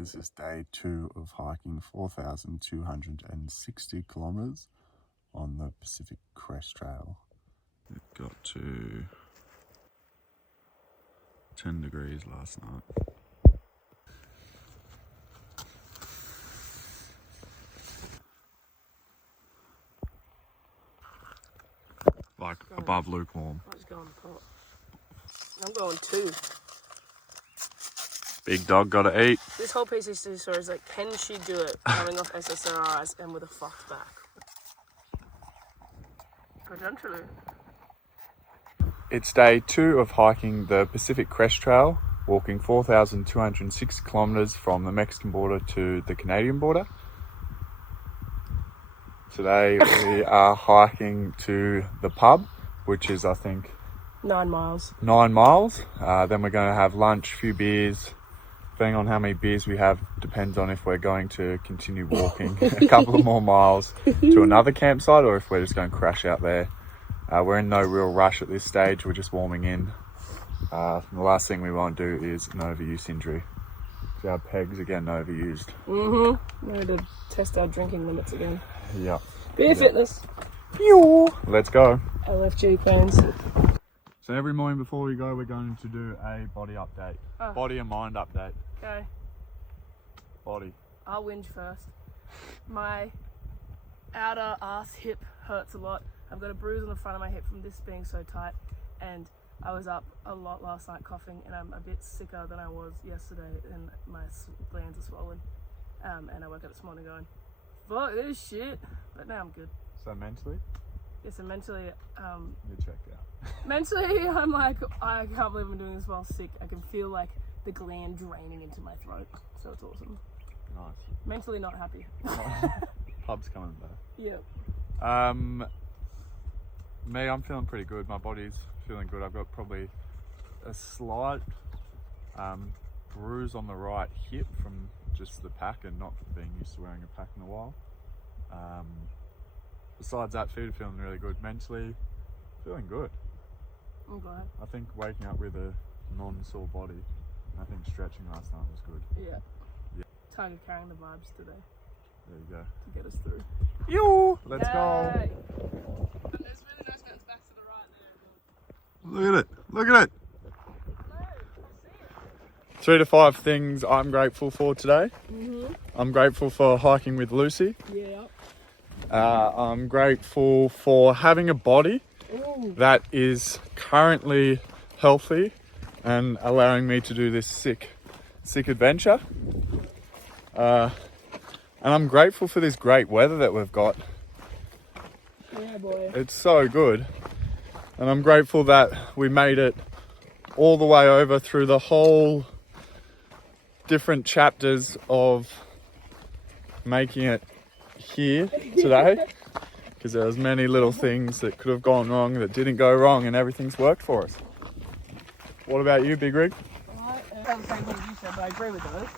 This is day 2 of hiking 4,260 kilometers on the Pacific Crest Trail. It got to 10 degrees last night. Like above lukewarm. I was going pot. I'm going 2. Big dog gotta eat. This whole PCT story is like, can she do it coming off SSRIs and with a fucked back? Potentially. It's day 2 of hiking the Pacific Crest Trail, walking 4,260 kilometers from the Mexican border to the Canadian border. Today we are hiking to the pub, which is I think 9 miles. 9 miles. Then we're going to have lunch, a few beers. Depending on how many beers we have, depends on if we're going to continue walking a couple of more miles to another campsite or if we're just going to crash out there. We're in no real rush at this stage. We're just warming in. The last thing we want to do is an overuse injury. So our pegs are getting overused. We need to test our drinking limits again. Yep. Beer fitness. Let's go. LFG plans. So every morning before we go, we're going to do a body update. Body and mind update. Okay. Body. I'll whinge first. My outer ass hip hurts a lot. I've got a bruise on the front of my hip from this being so tight, and I was up a lot last night coughing, and I'm a bit sicker than I was yesterday, and my glands are swollen. And I woke up this morning going, fuck this shit, but now I'm good. So mentally? Yeah, so mentally, You're checked out. mentally, I'm like, I can't believe I'm doing this while sick. I can feel like the gland draining into my throat, so it's awesome. Nice. Mentally not happy. Pub's coming back. Yeah. Me, I'm feeling pretty good. My body's feeling good. I've got probably a slight bruise on the right hip from just the pack and not being used to wearing a pack in a while. Besides that, feeling really good. Mentally, feeling good. I'm glad. I think waking up with a non-sore body, I think stretching last night was good. Yeah. Yeah. Tiger carrying the vibes today There you go. to get us through. Let's go. And there's really nice mountains back to the right there. Look at it. Look at it. No, I see 3 to 5 things I'm grateful for today. it. I'm grateful for hiking with Lucy. Yeah. I'm grateful for having a body Ooh. that is currently healthy and allowing me to do this sick adventure. And I'm grateful for this great weather that we've got. Yeah, boy. It's so good. And I'm grateful that we made it all the way over through the whole different chapters of making it here today, because there was many little things that could have gone wrong that didn't go wrong, and everything's worked for us. What about you, Big Rig? I have the same thing you said, but I agree with those.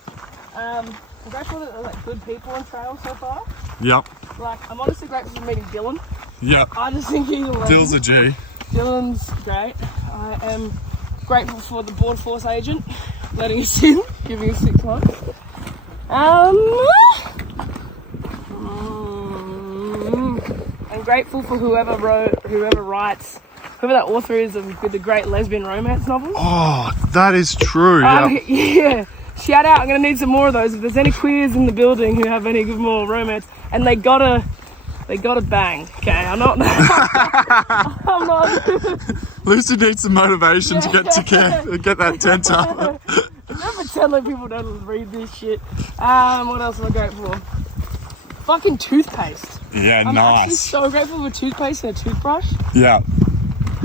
I'm grateful that there's like good people on trail so far. Yep. Like, I'm honestly grateful for meeting Dylan. Yep. I just think he's a legend. Dill's a G. Dylan's great. I am grateful for the Border Force agent letting us in, giving us 6 months. I'm grateful for whoever writes, whoever that author is with the great lesbian romance novel. Oh, that is true. Yep. Yeah. Shout out, I'm going to need some more of those. If there's any queers in the building who have any good more romance, and they gotta bang, okay? I'm not. Lucy needs some motivation to get that tent up. Don't pretend like people don't read this shit. What else am I grateful for? Fucking toothpaste. Yeah, I'm actually nice. so grateful for toothpaste and a toothbrush. Yeah.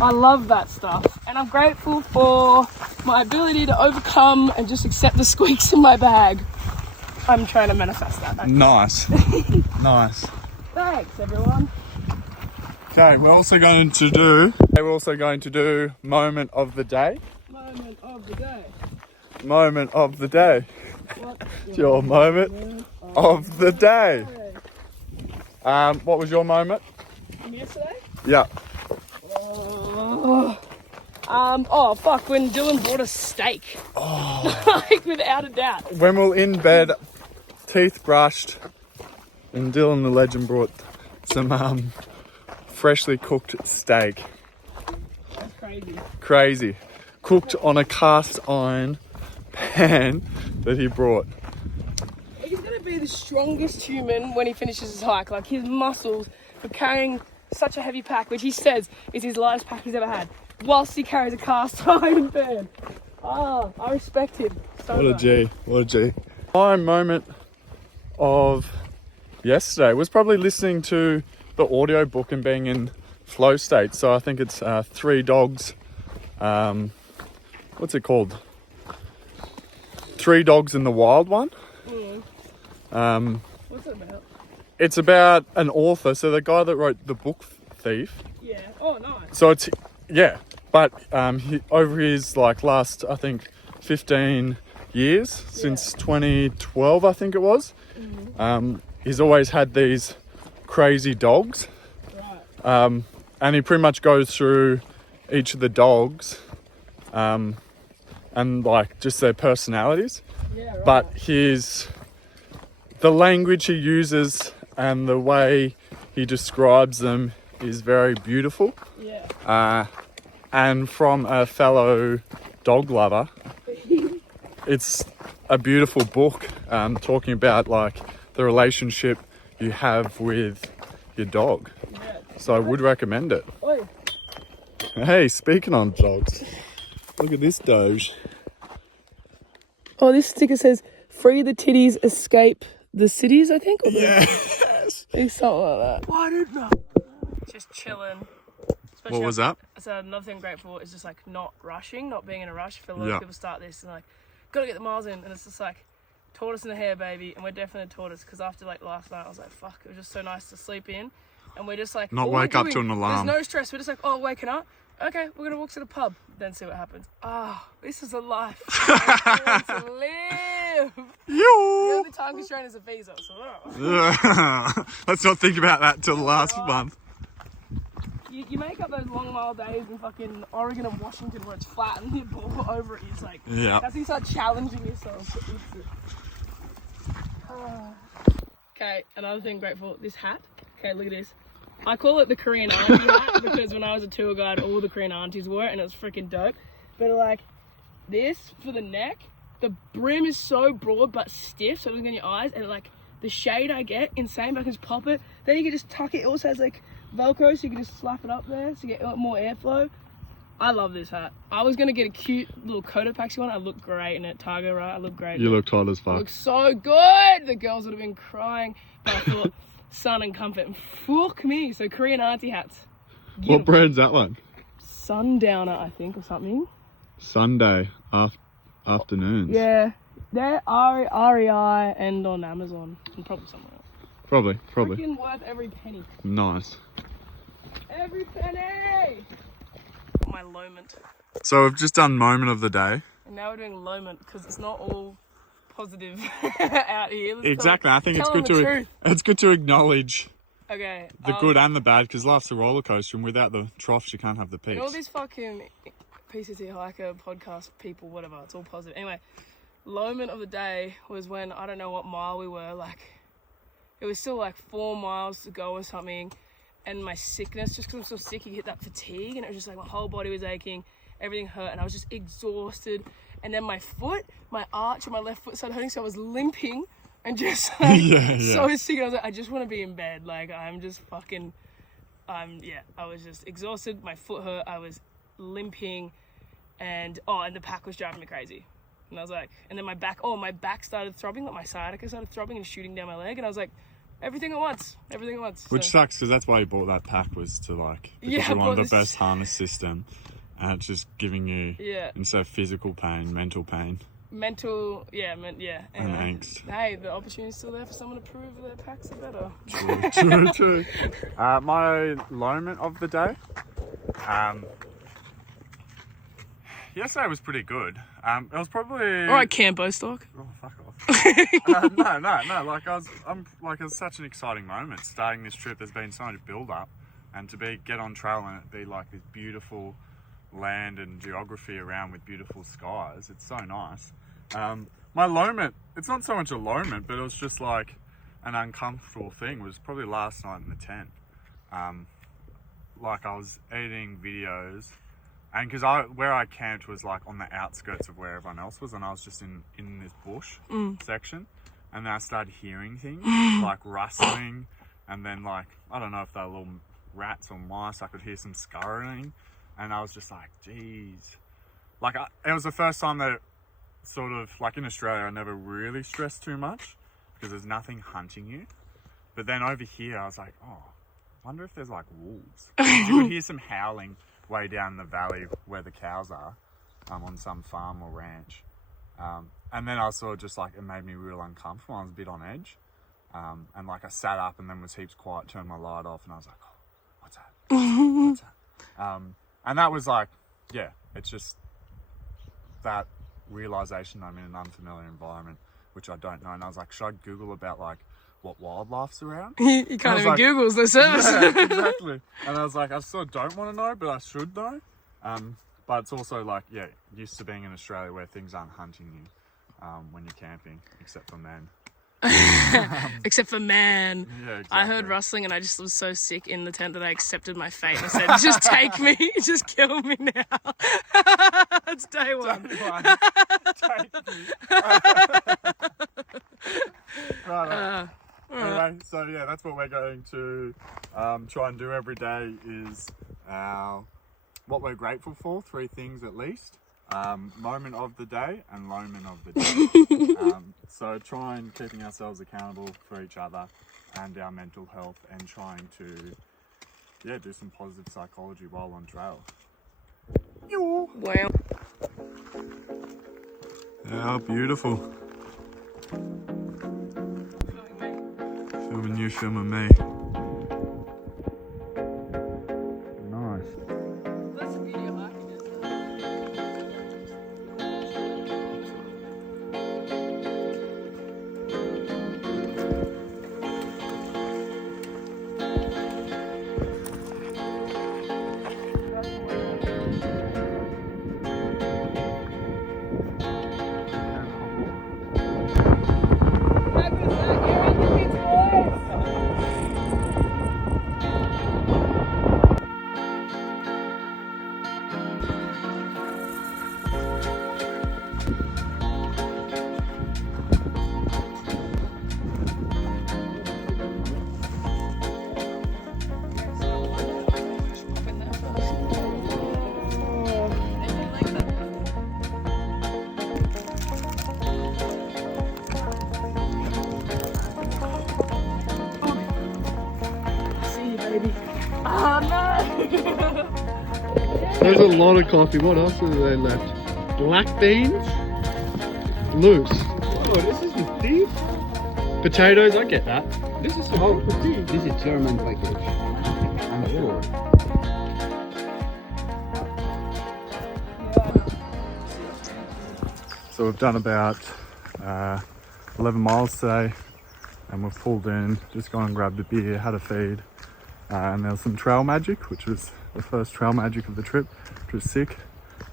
I love that stuff. And I'm grateful for my ability to overcome and just accept the squeaks in my bag. I'm trying to manifest that. Actually. Nice. Nice. Thanks, everyone. Okay, we're also going to do moment of the day. Moment of the day. Moment of the day. What's Your moment of the day. What was your moment? From yesterday? Yeah. Oh fuck! When Dylan bought a steak, like without a doubt. When we were in bed, teeth brushed, and Dylan the legend brought some freshly cooked steak. That's crazy. Crazy. Cooked on a cast iron pan that he brought. He's gonna be the strongest human when he finishes his hike. Like his muscles for carrying such a heavy pack, which he says is his lightest pack he's ever had, whilst he carries a cast iron pan. Ah, I respect him so What a much. G. What a G. My moment of yesterday was probably listening to the audio book and being in flow state. So I think it's Three Dogs. What's it called? Three Dogs in the Wild one. What's it about? It's about an author, so the guy that wrote The Book Thief. Yeah. Oh, nice. So it's, yeah, but he, over his like last, I think, 15 years, since 2012, I think it was, he's always had these crazy dogs. Right. And he pretty much goes through each of the dogs and like just their personalities. Yeah, right. But the language he uses and the way he describes them is very beautiful. Yeah. And from a fellow dog lover, it's a beautiful book talking about like the relationship you have with your dog. Yeah. So I would recommend it. Oi. Hey, speaking on dogs, look at this doge. Oh, this sticker says, "Free the titties, escape the cities," I think? Or Yes. it's something like that. I didn't know. Just chilling. What was that? So another thing I'm grateful for is just like not rushing, not being in a rush. I feel a lot Yeah. of people start this and like, gotta get the miles in, and it's just like, tortoise in the hair, baby. And we're definitely a tortoise, because after like last night, I was like, fuck, it was just so nice to sleep in. And we're just like, Not all we're wake up doing- to an alarm. There's no stress. We're just like, oh, waking up. Okay, we're gonna walk to the pub, then see what happens. Ah, this is a life I want to live. The Yo! only time constraint is a visa, so Let's not think about that till the last month. you make up those long mile days in fucking Oregon and Washington where it's flat and you ball over it. It's like, Yeah. that's when you start challenging yourself. Okay, another thing grateful, this hat. Okay, look at this. I call it the Korean auntie hat because when I was a tour guide, all the Korean aunties wore it and it was freaking dope. But like this for the neck, the brim is so broad but stiff, so it doesn't get in your eyes, and like the shade I get, insane, but I can just pop it. Then you can just tuck it. It also has like Velcro, so you can just slap it up there to get more airflow. I love this hat. I was gonna get a cute little Cotopaxi one. I look great in it. Tiger, right? I look great. You look hot as I fuck. look so good. The girls would have been crying, but I thought sun and comfort. And fuck me. So Korean auntie hats. Get What 'em. brand's that one? Sundowner, I think, or something. Sunday afternoons. Yeah, they're REI and on Amazon and probably somewhere else. Probably. Freaking worth every penny. Nice. Every penny. My lowment. So we've just done moment of the day. And now we're doing lowment because it's not all positive out here. Let's Exactly. I think it's tell good them the to truth. it's good to acknowledge Okay. the good and the bad, because life's a roller coaster, and without the troughs you can't have the And all peaks. these fucking PCT hiker podcast people, whatever, it's all positive. Anyway, lowment of the day was when, I don't know what mile we were, like, it was still like 4 miles to go or something, and my sickness, just because I'm so sick, you hit that fatigue, and it was just like my whole body was aching, everything hurt, and I was just exhausted. And then my foot, my arch of my left foot started hurting, so I was limping and just like Yeah. so sick. And I was like, I just want to be in bed. Like, I'm just fucking, I was just exhausted. My foot hurt. I was limping, and the pack was driving me crazy. And I was like, and then my back started throbbing, like my sciatica started throbbing and shooting down my leg. And I was like, everything at once. Which So, sucks, because that's why you bought that pack, was to like, because Yeah, you I wanted bought the this- best harness system, and it's just giving you, yeah, instead of physical pain, mental pain mental, yeah. and angst. Hey, the opportunity's still there for someone to prove their packs are better. True. My lowment of the day. Yesterday was pretty good. It was probably. All right, Campo stock. Oh, fuck off. No. Like it was such an exciting moment starting this trip. There's been so much build up, and to get on trail and it be like this beautiful land and geography around with beautiful skies. It's so nice. My low-ment, it's not so much a low-ment, but it was just like an uncomfortable thing, was probably last night in the tent. Like I was editing videos, and because where I camped was like on the outskirts of where everyone else was, and I was just in this bush section, and then I started hearing things like rustling, and then like, I don't know if they're little rats or mice, I could hear some scurrying, and I was just like, geez. Like it was the first time that sort of, like in Australia, I never really stressed too much because there's nothing hunting you. But then over here, I was like, oh, I wonder if there's like wolves. You could hear some howling way down the valley where the cows are, on some farm or ranch. And then I saw just like, it made me real uncomfortable. I was a bit on edge. And like I sat up and then was heaps quiet, turned my light off, and I was like, oh, what's that? What's that? And that was like, yeah, it's just that realization I'm in an unfamiliar environment, which I don't know. And I was like, should I Google about like what wildlife's around? You can't even like, Google's the service. Yeah, exactly. And I was like, I still don't want to know, but I should know. But it's also like, yeah, used to being in Australia where things aren't hunting you when you're camping, except for men. Except for man. Yeah, exactly. I heard rustling and I just was so sick in the tent that I accepted my fate. I said, just take me, just kill me now. It's day one. Take me. Right. Anyway, so yeah, that's what we're going to try and do every day is what we're grateful for, 3 things at least. Moment of the day and moment of the day. So trying keeping ourselves accountable for each other and our mental health, and trying to do some positive psychology while on trail. Wow. How beautiful. Filming you, filming me. Oh no! There's a lot of coffee. What else are they left? Black beans? Loose. Oh, this isn't beef. Potatoes, I get that. This is supposed to be. This is German package. I'm sure. So we've done about 11 miles today, and we've pulled in, just gone and grabbed a beer, had a feed, and there was some trail magic, which was the first trail magic of the trip, which was sick.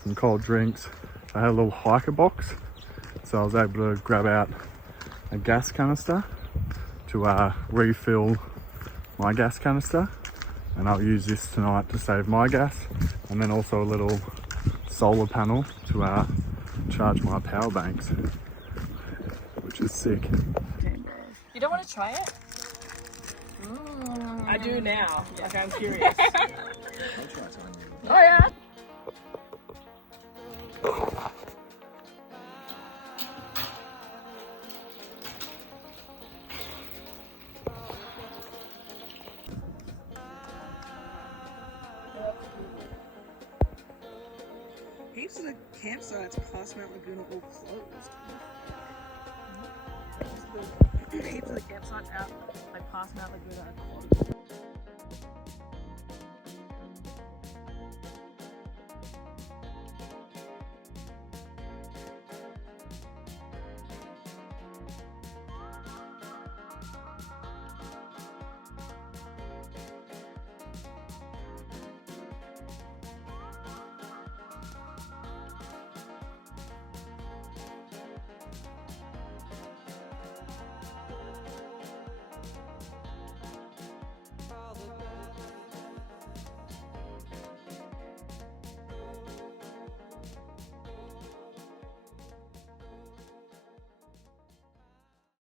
Some cold drinks. I had a little hiker box, so I was able to grab out a gas canister to refill my gas canister, and I'll use this tonight to save my gas, and then also a little solar panel to charge my power banks, which is sick. You don't want to try it? I do now. Like, I'm curious. Oh yeah. Heaps of the campsites past Mount Laguna all closed. Heaps of the campsites out, like past Mount Laguna.